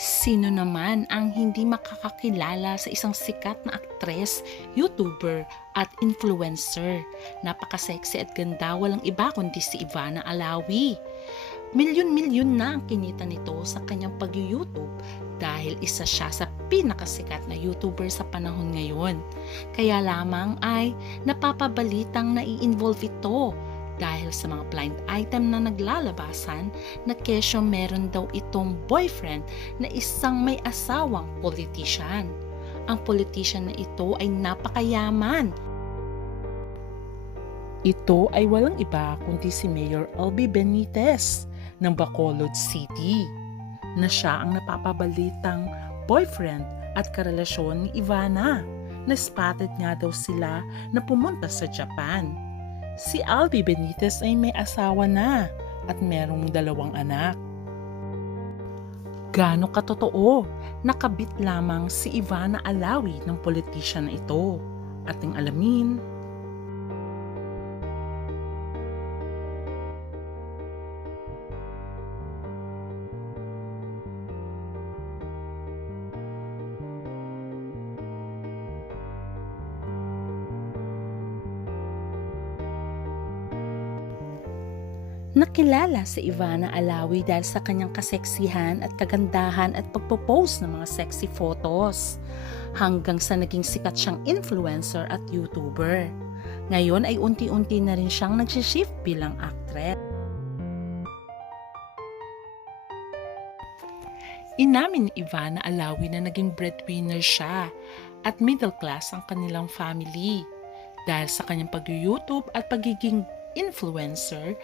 Sino naman ang hindi makakakilala sa isang sikat na aktres, YouTuber at influencer? Napaka-sexy at ganda, walang iba kundi si Ivana Alawi. Milyon-milyon na ang kinita nito sa kanyang pag-YouTube dahil isa siya sa pinakasikat na YouTuber sa panahon ngayon. Kaya lamang ay napapabalitang nai-involve ito dahil sa mga blind item na naglalabasan na kesyo meron daw itong boyfriend na isang may asawang politician. Ang politician na ito ay napakayaman. Ito ay walang iba kundi si Mayor Albi Benitez ng Bacolod City, na siya ang napapabalitang boyfriend at karelasyon ni Ivana, na spotted nga daw sila na pumunta sa Japan. Si Albi Benitez ay may asawa na at merong 2 anak. Gaano katotoo? Nakabit lamang si Ivana Alawi ng politician na ito. Ating alamin. Nakilala si Ivana Alawi dahil sa kanyang kaseksihan at kagandahan at pagpo-post ng mga sexy photos, hanggang sa naging sikat siyang influencer at YouTuber. Ngayon ay unti-unti na rin siyang nagsishift bilang actress. Inamin ni Ivana Alawi na naging breadwinner siya at middle class ang kanilang family. Dahil sa kanyang pag-YouTube at pagiging influencer,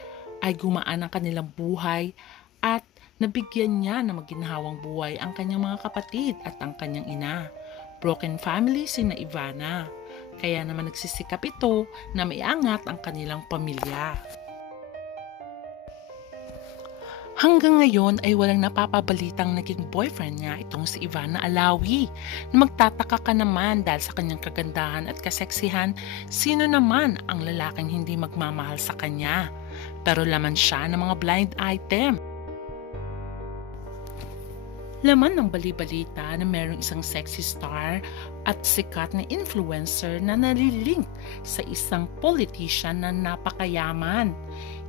ay gumaan ang kanilang buhay at nabigyan niya ng maginhawang buhay ang kanyang mga kapatid at ang kanyang ina. Broken family sina Ivana, kaya naman nagsisikap ito na maiangat ang kanilang pamilya. Hanggang ngayon ay walang napapabalitang naging boyfriend niya itong si Ivana Alawi, na magtataka ka naman dahil sa kanyang kagandahan at kaseksihan, sino naman ang lalaking hindi magmamahal sa kanya? Pero laman siya ng mga blind item. Laman ng bali-balita na mayroong isang sexy star at sikat na influencer na nalilink sa isang politician na napakayaman.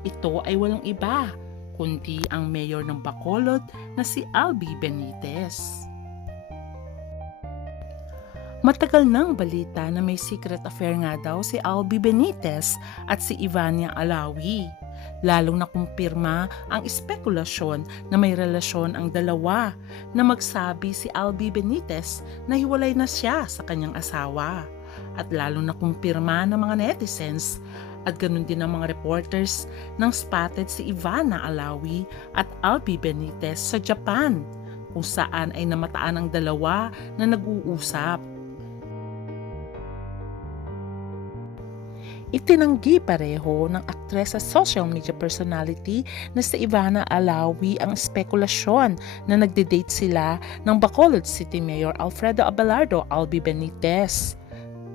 Ito ay walang iba kundi ang mayor ng Bacolod na si Albi Benitez. Matagal nang balita na may secret affair nga daw si Albi Benitez at si Ivana Alawi. Lalong nakumpirma ang espekulasyon na may relasyon ang dalawa, na magsabi si Albi Benitez na hiwalay na siya sa kanyang asawa. At lalong nakumpirma ng mga netizens at ganun din ang mga reporters nang spotted si Ivana Alawi at Albi Benitez sa Japan, kung saan ay namataan ang dalawa na nag-uusap. Itinanggi pareho ng aktres sa social media personality na si Ivana Alawi ang spekulasyon na nagde-date sila ng Bacolod City Mayor Alfredo Abelardo Albi Benitez.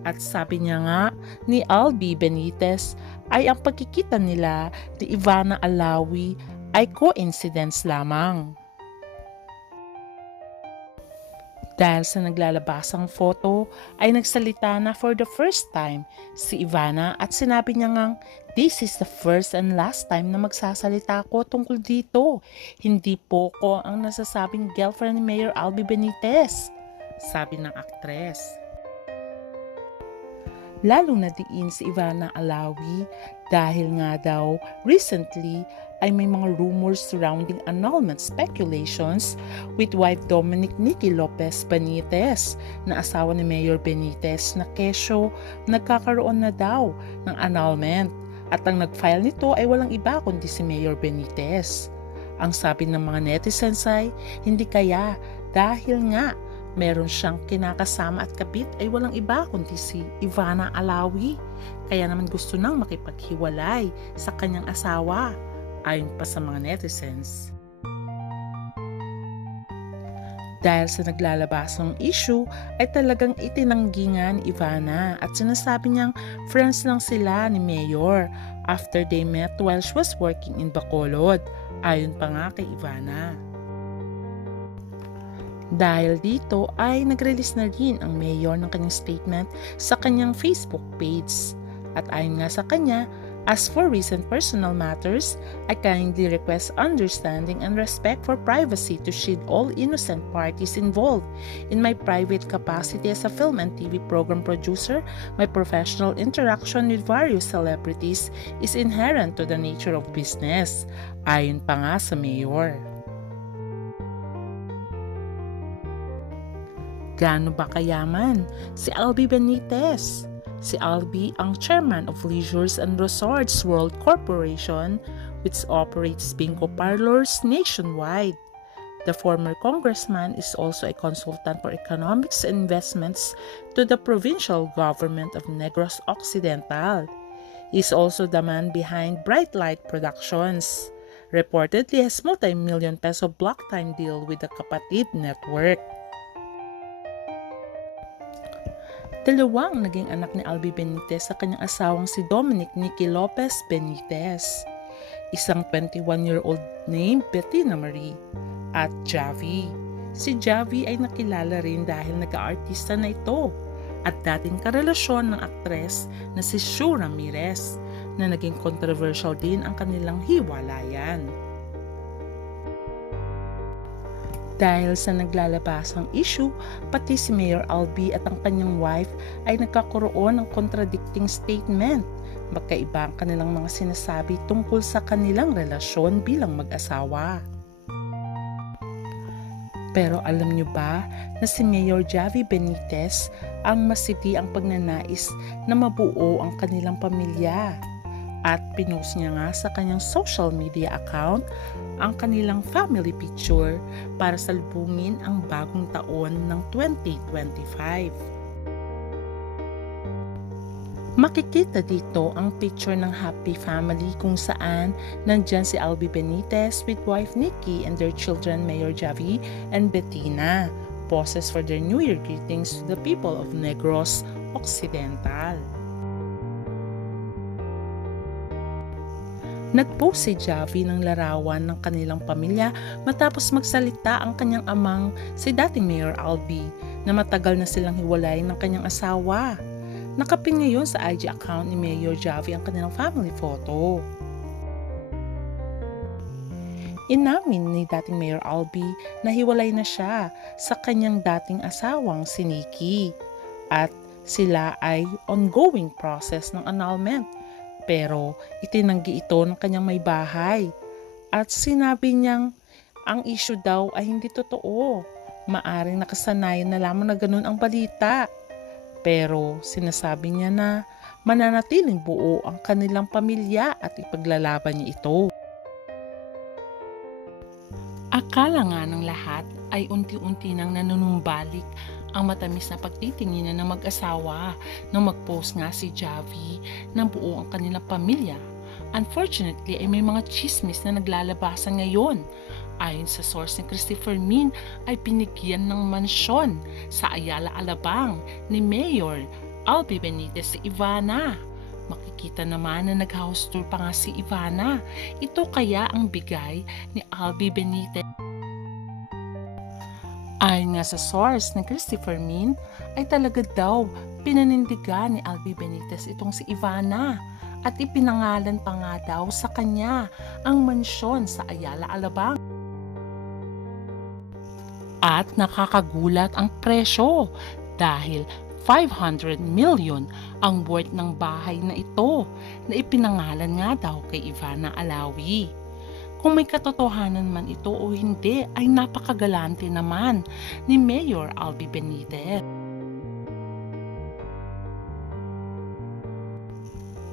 At sabi niya nga ni Albi Benitez ay ang pagkikita nila ni Ivana Alawi ay coincidence lamang. Dahil sa naglalabasang photo ay nagsalita na for the first time si Ivana at sinabi niya ngang, "This is the first and last time na magsasalita ko tungkol dito. Hindi po ko ang nasasabing girlfriend ni Mayor Albi Benitez," sabi ng aktres. Lalong nadiin si Ivana Alawi dahil nga daw recently ay may mga rumors surrounding annulment speculations with wife Dominic Nicky Lopez Benitez na asawa ni Mayor Benitez, na kesyo nagkakaroon na daw ng annulment at ang nag-file nito ay walang iba kundi si Mayor Benitez. Ang sabi ng mga netizens ay hindi kaya dahil nga meron siyang kinakasama at kabit ay walang iba kundi si Ivana Alawi, kaya naman gusto nang makipaghiwalay sa kanyang asawa, ayon pa sa mga netizens. Dahil sa naglalabasang issue ay talagang itinanggi nga ni Ivana at sinasabi niyang friends lang sila ni Mayor after they met while she was working in Bacolod, ayon pa nga kay Ivana. Dahil dito ay nag-release na rin ang mayor ng kanyang statement sa kanyang Facebook page. At ayon nga sa kanya, as for recent personal matters, I kindly request understanding and respect for privacy to shield all innocent parties involved. In my private capacity as a film and TV program producer, my professional interaction with various celebrities is inherent to the nature of business. Ayon pa nga sa mayor. Gaano ba kayaman si Albi Benitez? Si Albi ang chairman of Leisures and Resorts World Corporation, which operates bingo parlors nationwide. The former congressman is also a consultant for economics and investments to the provincial government of Negros Occidental. He is also the man behind Bright Light Productions. Reportedly has multi-million peso block time deal with the Kapatid Network. Dalawang naging anak ni Albi Benitez sa kanyang asawang si Dominic Nicky Lopez Benitez. Isang 21-year-old named Bettina Marie at Javi. Si Javi ay nakilala rin dahil nag-aartista na ito at dating karelasyon ng aktres na si Shu Ramirez na naging controversial din ang kanilang hiwalayan. Dahil sa naglalabasang issue, pati si Mayor Albi at ang kanyang wife ay nagkakaroon ng contradicting statement. Magkaiba ang kanilang mga sinasabi tungkol sa kanilang relasyon bilang mag-asawa. Pero alam niyo ba na si Mayor Javi Benitez ang masiti ang pagnanais na mabuo ang kanilang pamilya? At pinost niya nga sa kanyang social media account ang kanilang family picture para salubungin ang bagong taon ng 2025. Makikita dito ang picture ng happy family kung saan nandyan si Albi Benitez with wife Nikki and their children Mayor Javi and Bettina, poses for their New Year greetings to the people of Negros Occidental. Nagpost si Javi ng larawan ng kanilang pamilya matapos magsalita ang kanyang amang si dating Mayor Albi na matagal na silang hiwalay ng kanyang asawa. Nakapin ngayon sa IG account ni Mayor Javi ang kanilang family photo. Inamin ni dating Mayor Albi na hiwalay na siya sa kanyang dating asawang si Nikki at sila ay ongoing process ng annulment. Pero itinanggi ito ng kanyang may bahay at sinabi niyang ang issue daw ay hindi totoo. Maaring nakasanayan na lamang na ganun ang balita. Pero sinasabi niya na mananatiling buo ang kanilang pamilya at ipaglalaban niya ito. Akala nga ng lahat ay unti-unti nang nanunumbalik ang matamis na pagtitinginan ng mag-asawa nang mag-post nga si Javi ng buo ang kanilang pamilya. Unfortunately ay may mga chismis na naglalabasan ngayon. Ayon sa source ni Christopher Min ay binigyan ng mansyon sa Ayala, Alabang ni Mayor Albi Benitez si Ivana. Makikita naman na nag-house tour pa nga si Ivana. Ito kaya ang bigay ni Albi Benitez. Ayon nga sa source ng Christopher Min, ay talaga daw pinanindigan ni Albi Benitez itong si Ivana at ipinangalan pa nga daw sa kanya ang mansyon sa Ayala, Alabang. At nakakagulat ang presyo dahil 500 million ang worth ng bahay na ito na ipinangalan nga daw kay Ivana Alawi. Kung may katotohanan man ito o hindi ay napakagalante naman ni Mayor Albi Benitez.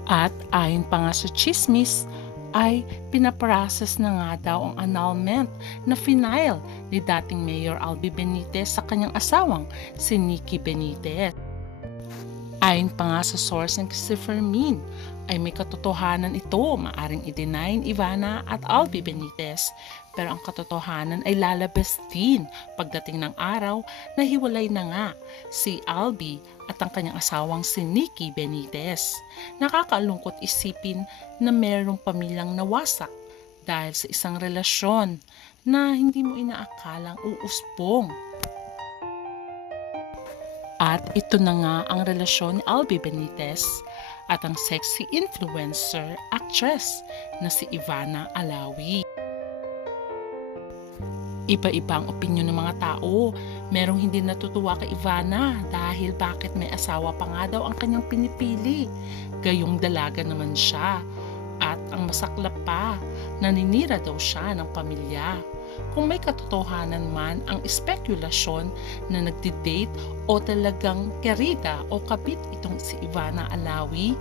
At ayon pa nga sa chismis ay pinaprocess na nga daw ang annulment na final ni dating Mayor Albi Benitez sa kanyang asawang si Nikki Benitez. Ayon pa nga sa source ng Christopher Min ay may katotohanan ito, maaring i-deny ni Ivana at Albi Benitez. Pero ang katotohanan ay lalabas din pagdating ng araw na hiwalay na nga si Albi at ang kanyang asawang si Nikki Benitez. Nakakalungkot isipin na mayroong pamilyang nawasak dahil sa isang relasyon na hindi mo inaakalang uusbong. At ito na nga ang relasyon ni Albi Benitez at ang sexy influencer actress na si Ivana Alawi. Iba-iba ang opinyon ng mga tao. Merong hindi natutuwa kay Ivana dahil bakit may asawa pa nga daw ang kanyang pinipili. Gayong dalaga naman siya. At ang masaklap pa, naninira daw siya ng pamilya. Kung may katotohanan man ang espekulasyon na nagdi-date o talagang kerida o kabit itong si Ivana Alawi,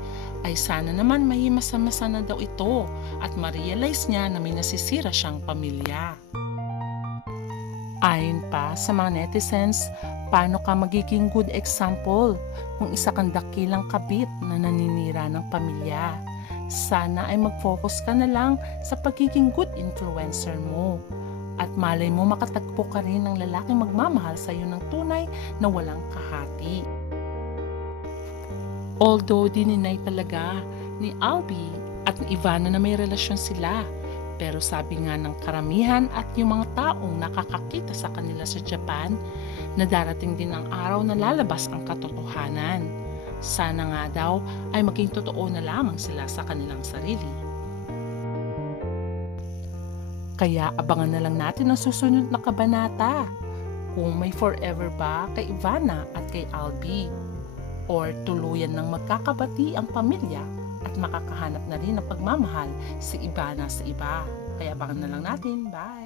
ay sana naman mahimasa-masa na daw ito at ma-realize niya na may nasisira siyang pamilya. Ayon pa sa mga netizens, paano ka magiging good example kung isa kang dakilang kabit na naninira ng pamilya? Sana ay mag-focus ka na lang sa pagiging good influencer mo. At malay mo makatagpo ka rin ng lalaking magmamahal sa iyo ng tunay na walang kahati. Although dininay talaga ni Albi at ni Ivana na may relasyon sila, pero sabi nga ng karamihan at yung mga taong nakakakita sa kanila sa Japan na darating din ang araw na lalabas ang katotohanan. Sana nga daw ay maging totoo na lamang sila sa kanilang sarili. Kaya abangan na lang natin ang susunod na kabanata. Kung may forever ba kay Ivana at kay Albi? Or tuluyan ng magkakabati ang pamilya at makakahanap na rin ng pagmamahal si Ivana sa iba. Kaya abangan na lang natin. Bye!